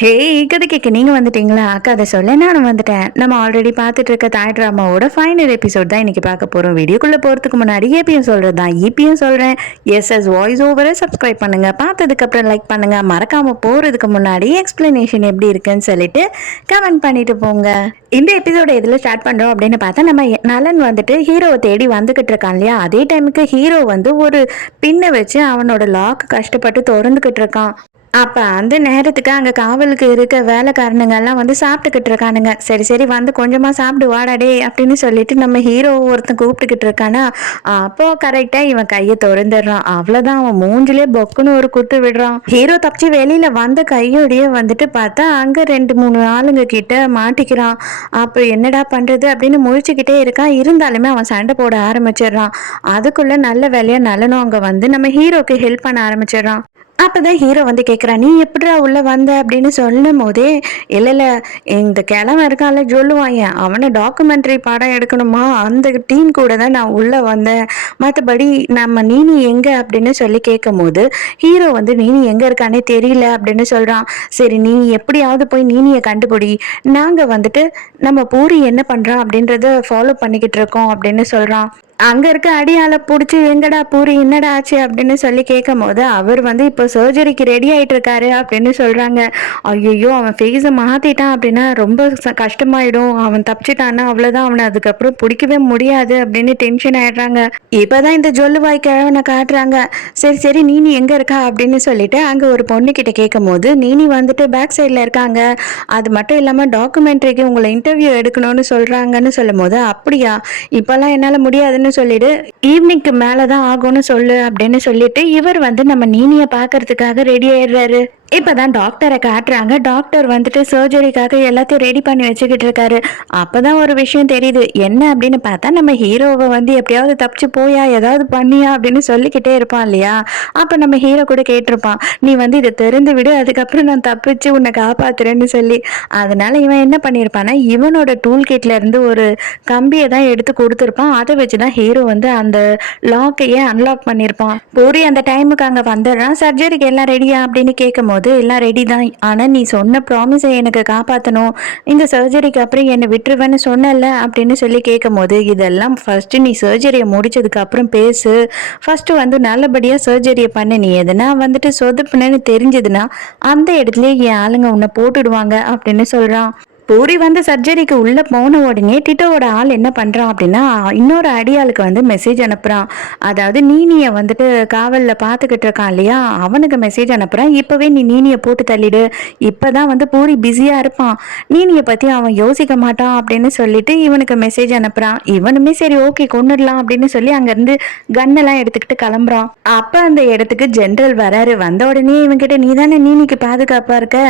ஹே! கதை கேட்க நீங்க வந்துட்டீங்களா? கதை சொல்ல நானும் வந்துட்டேன். நம்ம ஆல்ரெடி பார்த்துட்டு இருக்க தாய் ட்ராமாவோட ஃபைனல் எபிசோட் தான் இன்னைக்கு பார்க்க போறோம். வீடியோக்குள்ள போறதுக்கு முன்னாடி ஏபியும் சொல்றது தான். இப்பயும் சொல்றேன். எஸ்எஸ் வாய்ஸ் ஓவரை சப்ஸ்கிரைப் பண்ணுங்க. பார்த்ததுக்கப்புறம் லைக் பண்ணுங்க. மறக்காம போறதுக்கு முன்னாடி எக்ஸ்பிளனேஷன் எப்படி இருக்குன்னு சொல்லிட்டு கமெண்ட் பண்ணிட்டு போங்க. இந்த எபிசோட எதுல ஸ்டார்ட் பண்றோம் அப்படின்னு பார்த்தா நம்ம நலன் வந்துட்டு ஹீரோவை தேடி வந்துகிட்டு இருக்கான் இல்லையா? அதே டைமுக்கு ஹீரோ வந்து ஒரு பின்னை வச்சு அவனோட லாக் கஷ்டப்பட்டு திறந்துகிட்டு இருக்கான். அப்ப அந்த நேரத்துக்கு அங்க காவலுக்கு இருக்க வேலைக்காரனுங்க எல்லாம் வந்து சாப்பிட்டுக்கிட்டு இருக்கானுங்க. சரி சரி வந்து கொஞ்சமா சாப்பிடு வாடாடே அப்படின்னு சொல்லிட்டு நம்ம ஹீரோ ஒருத்தன் கூப்பிட்டுக்கிட்டு இருக்கானா. அப்போ கரெக்டா இவன் கையை திறந்துடுறான். அவ்வளவுதான், அவன் மூஞ்சிலே பொக்குன்னு ஒரு குத்து விடுறான். ஹீரோ தப்பிச்சு வெளியில வந்த கையோடய வந்துட்டு பார்த்தா அங்க 2 3 ஆளுங்க கிட்ட மாட்டிக்கிறான். அப்ப என்னடா பண்றது அப்படின்னு முழிச்சுக்கிட்டே இருக்கான். இருந்தாலுமே அவன் சண்டை போட ஆரம்பிச்சிடுறான். அதுக்குள்ள நல்ல வேலையா நலனும் அங்க வந்து நம்ம ஹீரோக்கு ஹெல்ப் பண்ண ஆரம்பிச்சிடுறான். அப்பதான் ஹீரோ வந்து கேட்குறான், நீ எப்படிடா உள்ள வந்த அப்படின்னு சொல்லும் போதே, இல்ல இல்ல இந்த கிழமை இருக்கான்ல சொல்லுவாங்க, அவனை டாக்குமெண்ட்ரி படம் எடுக்கணுமா அந்த டீம் கூட தான் நான் உள்ள வந்தேன். மற்றபடி நம்ம நீனி எங்க அப்படின்னு சொல்லி கேட்கும் போது ஹீரோ வந்து நீனி எங்க இருக்கானே தெரியல அப்படின்னு சொல்றான். சரி நீ எப்படியாவது போய் நீனியை கண்டுபிடி, நாங்க வந்துட்டு நம்ம பூரி என்ன பண்றான் அப்படின்றத ஃபாலோ பண்ணிக்கிட்டு இருக்கோம் அப்படின்னு சொல்றான். அங்க இருக்க அடியாளை புடிச்சு எங்கடா பூரி என்னடா ஆச்சு அப்படின்னு சொல்லி கேட்கும் போது அவர் வந்து இப்போ சர்ஜரிக்கு ரெடி ஆயிட்டு இருக்காரு அப்படின்னு சொல்றாங்க. ஐயோ அவன் ஃபேஸை மாத்திட்டான் அப்படின்னா ரொம்ப கஷ்டமாயிடும், அவன் தப்பிச்சிட்டான்னா அவ்வளவுதான், அவனை அதுக்கப்புறம் பிடிக்கவே முடியாது அப்படின்னு டென்ஷன் ஆயிடுறாங்க. இப்பதான் இந்த ஜொல்லுவாய் கிழவனை காட்டுறாங்க. சரி சரி நீனி எங்க இருக்கா அப்படின்னு சொல்லிட்டு அங்க ஒரு பொண்ணு கிட்ட கேட்கும் போது நீனி வந்துட்டு பேக் சைட்ல இருக்காங்க, அது மட்டும் இல்லாம டாக்குமெண்ட்ரிக்கு உங்களை இன்டர்வியூ எடுக்கணும்னு சொல்றாங்கன்னு சொல்லும் போது அப்படியா, இப்பெல்லாம் என்னால முடியாதுன்னு சொல்லிடு, ஈவினிங்க்கு மேலதான் ஆகும்னு சொல்லு அப்படின்னு சொல்லிட்டு இவர் வந்து நம்ம நீனிய பாக்குறதுக்காக ரெடி ஆயிடுறாரு. இப்பதான் டாக்டரை காட்டுறாங்க. டாக்டர் வந்துட்டு சர்ஜரிக்காக எல்லாத்தையும் ரெடி பண்ணி வச்சுக்கிட்டு இருக்காரு. அப்பதான் ஒரு விஷயம் தெரியுது. என்ன அப்படின்னு பார்த்தா நம்ம ஹீரோவை வந்து எப்படியாவது தப்பிச்சு போயா ஏதாவது பண்ணியா அப்படின்னு சொல்லிக்கிட்டே இருப்பான் இல்லையா? அப்ப நம்ம ஹீரோ கூட கேட்டிருப்பான், நீ வந்து இதை திறந்து விடு, அதுக்கப்புறம் நான் தப்பிச்சு உன்னை காப்பாத்துறேன்னு சொல்லி. அதனால இவன் என்ன பண்ணிருப்பானா, இவனோட டூல் கிட்ல இருந்து ஒரு கம்பியை தான் எடுத்து கொடுத்துருப்பான். அதை வச்சுதான் ஹீரோ வந்து அந்த லாக்கையே அன்லாக் பண்ணிருப்பான். பூரி அந்த டைமுக்கு அங்க வந்துடுறான். சர்ஜரிக்கு எல்லாம் ரெடியா அப்படின்னு கேட்கும் போது எல்லாம் ரெடி தான், ஆனா நீ சொன்ன ப்ராமிஸை எனக்கு காப்பாற்றணும், இந்த சர்ஜரிக்கு அப்புறம் என்னை விட்டுருவேன்னு சொன்னல அப்படின்னு சொல்லி கேட்கும் போது, இதெல்லாம் ஃபர்ஸ்ட் நீ சர்ஜரியை முடிச்சதுக்கு அப்புறம் பேசு, ஃபர்ஸ்ட் வந்து நல்லபடியா சர்ஜரியை பண்ண, நீ எதுனா வந்துட்டு சொதுப்புனேன்னு தெரிஞ்சதுன்னா அந்த இடத்துல என் ஆளுங்க உன்னை போட்டுடுவாங்க அப்படின்னு சொல்றான். பூரி வந்து சர்ஜரிக்கு உள்ள போன உடனே டிட்டோவோட ஆள் என்ன பண்றான் அப்படின்னா இன்னொரு அடியாளுக்கு வந்து மெசேஜ் அனுப்புறான். அதாவது நீனிய வந்துட்டு காவல்ல பாத்துக்கிட்டு இருக்கான் இல்லையா, அவனுக்கு மெசேஜ் அனுப்புறான், இப்பவே நீ நீனிய போட்டு தள்ளிடு, இப்பதான் வந்து பூரி பிஸியா இருப்பான், நீனிய பத்தி அவன் யோசிக்க மாட்டான் அப்படின்னு சொல்லிட்டு இவனுக்கு மெசேஜ் அனுப்புறான். இவனுமே சரி ஓகே கொண்டுடலாம் அப்படின்னு சொல்லி அங்க இருந்து கன்னெல்லாம் எடுத்துக்கிட்டு கிளம்புறான். அப்ப அந்த இடத்துக்கு ஜெனரல் வராரு. வந்த உடனே இவன்கிட்ட நீ தானே நீனிக்கு பாதுகாப்பா இருக்க,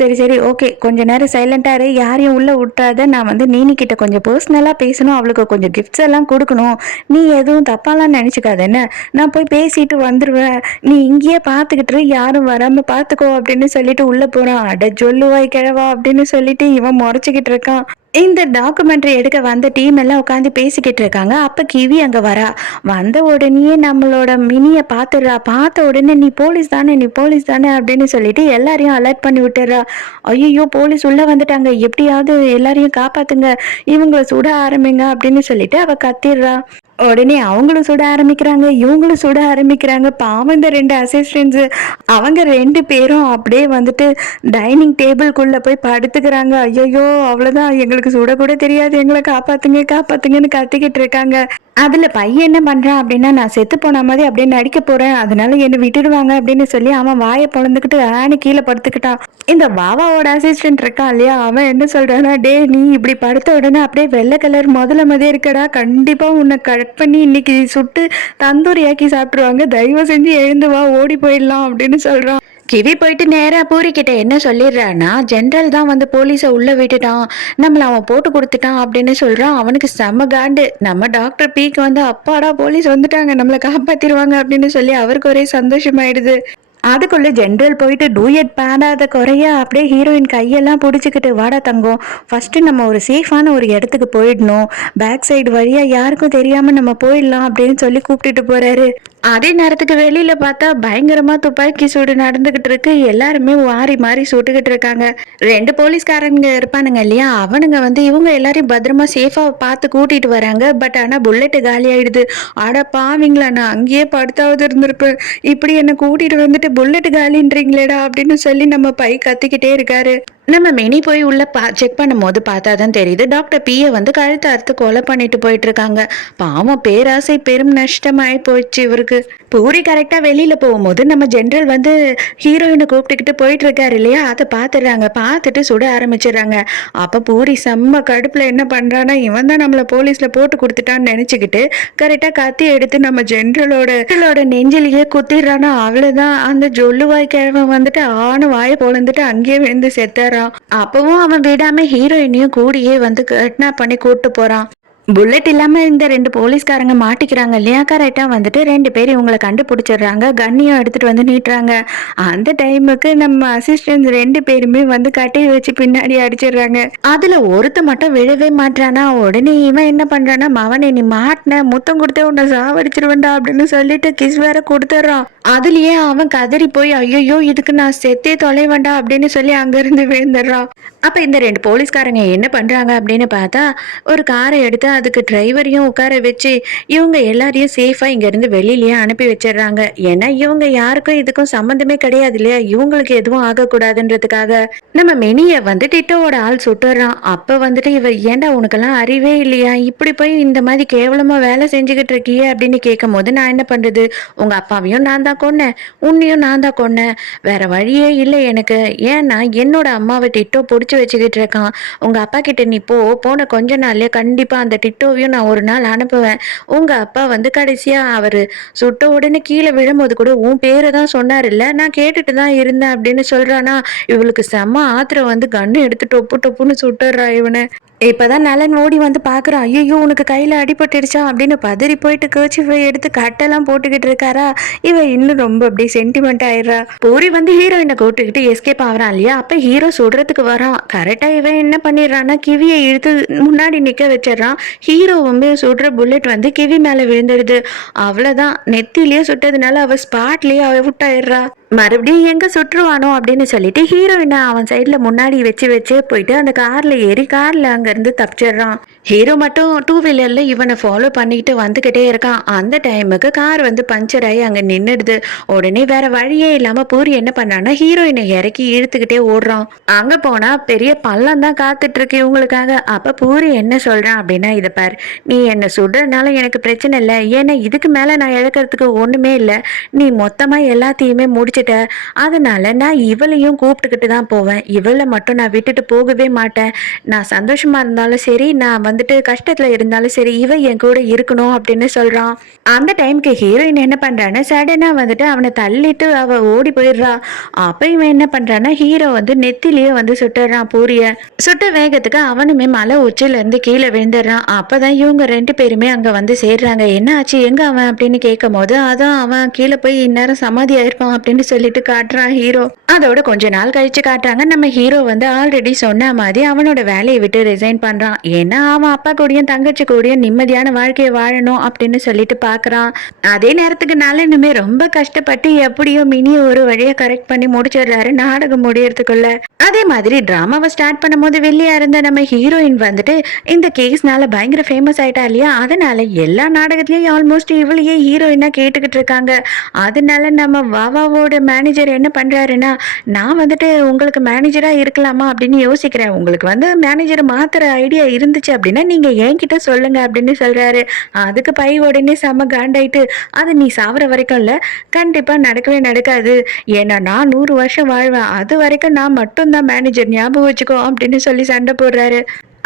சரி சரி ஓகே கொஞ்ச நேரம் சைலண்டா இரு, யாரையும் உள்ள விட்டாத, நான் வந்து நீனி கிட்ட கொஞ்சம் பர்சனலா பேசணும், அவளுக்கு கொஞ்சம் கிஃப்ட்ஸ் எல்லாம் கொடுக்கணும், நீ எதுவும் தப்பாலாம் நினைச்சுக்காத என்ன, நான் போய் பேசிட்டு வந்துருவேன், நீ இங்கேயே பாத்துக்கிட்டு யாரும் வராம பாத்துக்கோ அப்படின்னு சொல்லிட்டு உள்ள போறான். அட சொல்லுவாய் கிழவா அப்படின்னு சொல்லிட்டு இவன் முறைச்சுக்கிட்டு இருக்கான். இந்த டாக்குமெண்ட்ரி எடுக்க வந்த டீம் எல்லாம் உட்காந்து பேசிக்கிட்டு இருக்காங்க. அப்ப கிவி அங்க வரா. வந்த உடனே நம்மளோட மினிய பாத்துடுறா. பார்த்த உடனே நீ போலீஸ் தானே, நீ போலீஸ் தானே அப்படின்னு சொல்லிட்டு எல்லாரையும் அலர்ட் பண்ணி விட்டுறா. ஐயோ போலீஸ் உள்ள வந்துட்டாங்க, எப்படியாவது எல்லாரையும் காப்பாத்துங்க, இவங்களை சுட ஆரம்பிங்க அப்படின்னு சொல்லிட்டு அவ கத்திடுறா. உடனே அவங்களும் சுட ஆரம்பிக்கிறாங்க, இவங்களும் சுட ஆரம்பிக்கிறாங்க. பாவம் இந்த 2 அசிஸ்டன்ஸ், அவங்க 2 பேரும் அப்படியே வந்துட்டு டைனிங் டேபிள்குள்ள போய் படுத்துக்கிறாங்க. ஐயோ அவ்வளவுதான், எங்களுக்கு சுட கூட தெரியாது, எங்களை காப்பாத்துங்க காப்பாத்துங்கன்னு கத்திக்கிட்டு இருக்காங்க. அதுல பையன் என்ன பண்றான் அப்படின்னா, நான் செத்து போன மாதிரி அப்படியே நடிக்க போறேன், அதனால என்ன விட்டுடுவாங்க அப்படின்னு சொல்லி அவன் வாயை பொழந்துக்கிட்டு ஆணி கீழே படுத்துக்கிட்டான். இந்த வாவாவோட அசிஸ்டன்ட் இருக்கான் இல்லையா, அவன் என்ன சொல்றான்னா, டே நீ இப்படி படுத்த உடனே அப்படியே வெள்ளை கலர் முதல்ல மாதிரியே இருக்கடா, கண்டிப்பா உன்னை கட் பண்ணி இன்னைக்கு சுட்டு தந்தூரியாக்கி சாப்பிட்டுருவாங்க, தயவு செஞ்சு எழுந்து வா, ஓடி போயிடலாம் அப்படின்னு சொல்றான். கிவி போயிட்டு நேரா பூரி கிட்ட என்ன சொல்லிடுறான்னா, ஜென்ரல் தான் வந்து போலீஸை உள்ள விட்டுட்டான், நம்மள அவன் போட்டு கொடுத்துட்டான் அப்படின்னு சொல்றான். அவனுக்கு செம காண்டு. நம்ம டாக்டர் பீக்கு வந்து அப்பாடா போலீஸ் வந்துட்டாங்க, நம்மளை காப்பாத்திடுவாங்க அப்படின்னு சொல்லி அவருக்கு ஒரே சந்தோஷமாயிடுது. அதுக்குள்ள ஜென்ரல் போயிட்டு டூயட் பாடாத குறையா அப்படியே ஹீரோயின் கையெல்லாம் பிடிச்சிக்கிட்டு, வாடா தங்கம், ஃபர்ஸ்ட் நம்ம ஒரு சேஃபான ஒரு இடத்துக்கு போயிடணும், பேக் சைடு வழியா யாருக்கும் தெரியாம நம்ம போயிடலாம் அப்படின்னு சொல்லி கூப்பிட்டுட்டு போறாரு. அதே நேரத்துக்கு வெளியில பார்த்தா பயங்கரமா துப்பாக்கி சூடு நடந்துகிட்டு இருக்கு. எல்லாருமே மாறி மாறி சுட்டுக்கிட்டு இருக்காங்க. 2 போலீஸ்காரங்க இருப்பானுங்க இல்லையா? அவனுங்க வந்து இவங்க எல்லாரையும் பத்திரமா சேஃபா பார்த்து கூட்டிட்டு வராங்க. பட் ஆனா புல்லட் காலி ஆயிடுது. அட பாவிங்களா! நான் அங்கேயே படுத்தாவது இருந்திருப்பேன். இப்படி என்ன கூட்டிட்டு வந்துட்டு புல்லட் காலின்றீங்களேடா! அப்படின்னு சொல்லி நம்ம பை கத்திக்கிட்டே இருக்காரு. நம்ம மினி போய் உள்ள செக் பண்ணும்போது பார்த்தா தான் தெரியுது. டாக்டர் பிய வந்து கழுத்த அறுத்து கொலை பண்ணிட்டு போயிட்டு இருக்காங்க. பாவம் பேராசை பெரும் நஷ்டமாயி போயிடுச்சு இவருக்கு. பூரி கரெக்டா வெளியில போகும்போது நம்ம ஜெனரல் வந்து ஹீரோயினை கூப்பிட்டுக்கிட்டு போயிட்டு இருக்காரு இல்லையா? அதை பாத்துடுறாங்க. பார்த்துட்டு சுட ஆரம்பிச்சிடுறாங்க. அப்ப பூரி செம்ம கடுப்புல என்ன பண்றான்னா, இவன் தான் நம்மள போலீஸ்ல போட்டு கொடுத்துட்டான்னு நினைச்சுக்கிட்டு கரெக்டா கத்தி எடுத்து நம்ம ஜெனரலோட நெஞ்சிலேயே குத்திடுறானா. அவ்வளவுதான். அந்த ஜொல்லுவாய் கிழவன் வந்துட்டு ஆணு வாயை பொழந்துட்டு அங்கேயே விழுந்து செத்தாரு. அப்பவும் அவன் விடாம ஹீரோயினையும் கூடியே வந்து கிட்னாப் பண்ணி கூட்டு போறான். புல்லட் இல்லாம இந்த 2 போலீஸ்காரங்க மாட்டிக்கிறாங்க இல்லையா? கரெக்டா வந்துட்டு 2 பேர் இவங்களை கண்டுபிடிச்சிடுறாங்க. கண்ணியும் எடுத்துட்டு வந்து நீட்டுறாங்க. அந்த டைமுக்கு நம்ம அசிஸ்டன்ட் 2 பேருமே வந்து கட்டையை வச்சு பின்னாடி அடிச்சிடுறாங்க. அதுல ஒருத்த மட்டும் விழவே மாட்டானா. உடனே இவன் என்ன பண்றானா, மவனே நீ மாட்டின முத்தம் கொடுத்தே உன்னை சாவடிச்சிருவேண்டா அப்படின்னு சொல்லிட்டு கிஸ் வேற கொடுத்துட்றான். அதுலயே அவன் கதறி போய் ஐயோ இதுக்கு நான் செத்தே தொலைவேண்டா அப்படின்னு சொல்லி அங்கிருந்து விழுந்துடுறான். அப்ப இந்த 2 போலீஸ்காரங்க என்ன பண்றாங்க அப்படின்னு பார்த்தா, ஒரு காரை எடுத்து அதுக்கு டிரைவரையும் உட்கார வச்சு இவங்க எல்லாரையும் சேஃபா இங்க இருந்து வெளியிலயே அனுப்பி வச்சிடுறாங்க. ஏன்னா இவங்க யாருக்கும் இதுக்கும் சம்பந்தமே கிடையாது இல்லையா? இவங்களுக்கு எதுவும் ஆகக்கூடாதுன்றதுக்காக நம்ம மினிய வந்து டிட்டோவோட ஆள் சுட்டுறான். அப்ப வந்துட்டு இவ ஏன்டா உனக்கெல்லாம் அறிவே இல்லையா? இப்படி போய் இந்த மாதிரி கேவலமா வேலை செஞ்சுக்கிட்டு இருக்கியே அப்படின்னு கேட்கும் போது நான் என்ன பண்றது, உங்க அப்பாவையும் நான் தான் கொன்னேன், உன்னையும் நான் தான் கொன்னேன், வேற வழியே இல்லை எனக்கு. ஏன்னா என்னோட அம்மாவை டிட்டோ பிடிச்சி வச்சுக்கிட்டு இருக்கான். உங்க அப்பா கிட்ட நீ போன கொஞ்ச நாள்லயே கண்டிப்பா அந்த டிட்டோவையும் நான் ஒரு நாள் அனுப்புவேன். உங்க அப்பா வந்து கடைசியா அவரு சுட்ட உடனே கீழே விழும்போது கூட உன் பேரை தான் சொன்னார் இல்ல, நான் கேட்டுட்டு தான் இருந்தேன் அப்படின்னு சொல்றானா. இவளுக்கு செம்ம ஆத்திரம் வந்து கண்ணு எடுத்து டொப்பு டொப்புன்னு சுட்டுறா இவனை. இப்பதான் நலன் ஓடி வந்து பாக்குறான். ஐயோ உனக்கு கையில அடிபட்டுடுச்சா அப்படின்னு பதறி போயிட்டு கர்ச்சீஃபை எடுத்து கட்டெல்லாம் போட்டுக்கிட்டு இருக்காரா. இவ இன்னும் ரொம்ப அப்படியே சென்டிமெண்ட் ஆயிடுறா. பூரி வந்து ஹீரோயினை கூட்டுக்கிட்டு எஸ்கேப் ஆகுறான் இல்லையா? அப்ப ஹீரோ சுடுறதுக்கு வரான். கரெக்டா இவன் என்ன பண்ணிடுறான்னா கிவியை இழுத்து முன்னாடி நிக்க வச்சிடறான். ஹீரோ வந்து சுடுற புல்லட் வந்து கிவி மேல விழுந்துடுது. அவ்வளவுதான். நெத்திலேயே சுட்டதுனால அவ ஸ்பாட்லயே அவுட் ஆயிடுறா. மறுபடியும் எங்க சுற்றுவானோ அப்படின்னு சொல்லிட்டு ஹீரோயினை அவன் சைட்ல முன்னாடி வச்சு போயிட்டு அந்த கார்ல ஏறி கார்ல அங்க இருந்து தப்பிச்சிடுறான். ஹீரோ மட்டும் 2 வீலர்ல இவனை ஃபாலோ பண்ணிக்கிட்டு வந்துகிட்டே இருக்கான். அந்த டைமுக்கு கார் வந்து பஞ்சர் ஆகி அங்க நின்னுடுது. உடனே வேற வழியே இல்லாம பூரி என்ன பண்ணான்னா ஹீரோயினை இறக்கி இழுத்துக்கிட்டே ஓடுறான். அங்க போனா பெரிய பள்ளம் தான் காத்துட்டு இருக்கு இவங்களுக்காக. அப்ப பூரி என்ன சொல்றான் அப்படின்னா, இதை பாரு, நீ என்ன சுடுறதுனால எனக்கு பிரச்சனை இல்லை, ஏன்னா இதுக்கு மேல நான் இழக்கிறதுக்கு ஒண்ணுமே இல்லை, நீ மொத்தமா எல்லாத்தையுமே முடிச்சிட்ட, அதனால நான் இவளையும் கூப்பிட்டுக்கிட்டு தான் போவேன், இவளை மட்டும் நான் விட்டுட்டு போகவே மாட்டேன், நான் சந்தோஷமா இருந்தாலும் சரி நான் வந்துட்டு கஷ்டத்துல இருந்தாலும் சரி இவ என் கூட இருக்கணும் அப்படின்னு சொல்றான். அந்த டைமுக்கு ஹீரோயின் என்ன பண்றான்னா சடனா வந்துட்டு அவனை தள்ளிட்டு அவ ஓடி போயிடுறா. அப்ப இவன் என்ன பண்றான்னா ஹீரோ வந்து நெத்திலேயே வந்து சுட்டுறான் பூரிய. சுட்ட வேகத்துக்கு அவனுமே மலை உச்சில இருந்து கீழே விழுந்துடுறான். அப்பதான் இவங்க 2 பேருமே அங்க வந்து சேர்றாங்க. என்ன ஆச்சு எங்க அவன் அப்படின்னு கேட்கும் போது அதான் அவன் கீழே போய் இந்நேரம் சமாதி ஆயிருப்பான் அப்படின்னு சொல்லிட்டு காட்டுறான் ஹீரோ. அதோட கொஞ்ச நாள் கழிச்சு காட்டுறாங்க நம்ம ஹீரோ வந்து ஆல்ரெடி சொன்ன மாதிரி அவனோட வேலையை விட்டு ரிசைன் பண்றான். ஏன்னா அவன் அப்பா கூடயும் தங்கச்சி கூடயும் நிம்மதியான வாழ்க்கையை வாழணும் அப்படின்னு சொல்லிட்டு பாக்குறான். அதே நேரத்துக்கு நலனுமே ரொம்ப கஷ்டப்பட்டு எப்படியோ மினி ஒரு வழியா கரெக்ட் பண்ணி முடிச்சிடுறாரு நாடகம் முடியறதுக்குள்ள. அதே மாதிரி டிராமாவை ஸ்டார்ட் பண்ணும்போது வெளியா இருந்த நம்ம ஹீரோயின் வந்துட்டு இந்த கேஸ்னால பயங்கர ஃபேமஸ் ஆயிட்டா இல்லையா? அதனால எல்லா நாடகத்திலயும் ஆல்மோஸ்ட் இவளையே ஹீரோயினா கேட்டுக்கிட்டு இருக்காங்க. அதனால நம்ம வாவாவோட மேனேஜர் என்ன பண்றாருன்னா, நான் வந்துட்டு உங்களுக்கு மேனேஜரா இருக்கலாமா அப்படின்னு யோசிக்கிறேன், உங்களுக்கு வந்து மேனேஜரை மாத்துற ஐடியா இருந்துச்சு அப்படின்னா நீங்க என்கிட்ட சொல்லுங்க அப்படின்னு சொல்றாரு. அதுக்கு பை உடனே செம காண்டாயிட்டு, அது நீ சாவர வரைக்கும் இல்ல, கண்டிப்பா நடக்கவே நடக்காது, ஏன்னா நான் 100 வருஷம் வாழ்வேன், அது வரைக்கும் நான் மட்டும்தான் மேனேஜர், ஞாபகம் வச்சுக்கோ அப்படின்னு சொல்லி சண்டை போடுறாரு.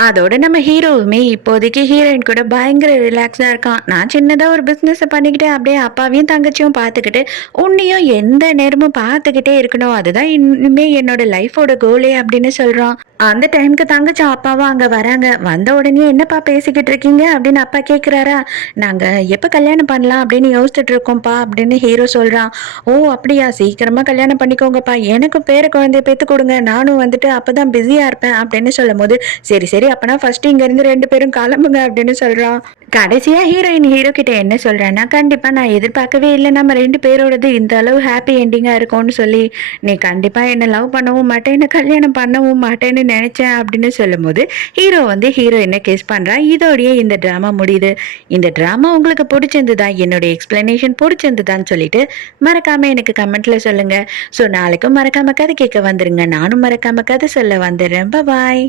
அதோட நம்ம ஹீரோவுமே இப்போதைக்கு ஹீரோயின் கூட பயங்கர ரிலாக்ஸா இருக்கான். நான் சின்னதா ஒரு பிசினஸ் பண்ணிக்கிட்டு அப்படியே அப்பாவையும் தங்கச்சியும் பார்த்துக்கிட்டு உன்னையும் எந்த நேரமும் பார்த்துக்கிட்டே இருக்கணும், அதுதான் இனிமே என்னோட லைஃபோட கோலே அப்படின்னு சொல்றான். அந்த டைமுக்கு தங்கச்சி அப்பாவும் அங்க வராங்க. வந்த உடனே என்னப்பா பேசிக்கிட்டு இருக்கீங்க அப்படின்னு அப்பா கேக்குறாரா. நாங்க எப்ப கல்யாணம் பண்ணலாம் அப்படின்னு யோசிச்சுட்டு இருக்கோம்ப்பா அப்படின்னு ஹீரோ சொல்றான். ஓ அப்படியா, சீக்கிரமா கல்யாணம் பண்ணிக்கோங்கப்பா, எனக்கும் பேர குழந்தைய பெத்து கொடுங்க, நானும் வந்துட்டு அப்பதான் பிஸியா இருப்பேன் அப்படின்னு சொல்லும் போது சரி சரி சரி அப்பனா ஃபர்ஸ்ட் இங்க இருந்து 2 பேரும் கிளம்புங்க அப்படின்னு சொல்றான். கடைசியா ஹீரோயின் ஹீரோ கிட்ட என்ன சொல்றான்னா, கண்டிப்பா நான் எதிர்பார்க்கவே இல்லை நம்ம 2 பேரோடது இந்த அளவு ஹாப்பி எண்டிங்கா இருக்கும்னு சொல்லி. நீ கண்டிப்பா என்ன லவ் பண்ணவும் மாட்டேன், என்ன கல்யாணம் பண்ணவும் மாட்டேன்னு நினைச்சேன் அப்படின்னு சொல்லும்போது ஹீரோ வந்து ஹீரோயினை கிஸ் பண்றா. இதோடயே இந்த டிராமா முடியுது. இந்த டிராமா உங்களுக்கு பிடிச்சிருந்ததா, என்னோட எக்ஸ்பிளனேஷன் பிடிச்சிருந்ததான்னு சொல்லிட்டு மறக்காம எனக்கு கமெண்ட்ல சொல்லுங்க. ஸோ நாளைக்கும் மறக்காம கதை கேட்க வந்துருங்க. நானும் மறக்காம கதை சொல்ல வந்துடுறேன். பாய்.